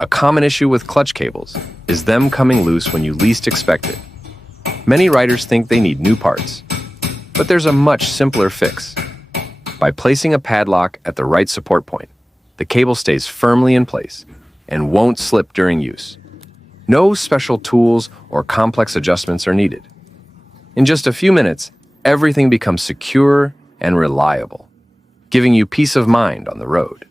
A common issue with clutch cables is them coming loose when you least expect it. Many riders think they need new parts, but there's a much simpler fix. By placing a padlock at the right support point, the cable stays firmly in place and won't slip during use. No special tools or complex adjustments are needed. In just a few minutes, everything becomes secure and reliable, giving you peace of mind on the road.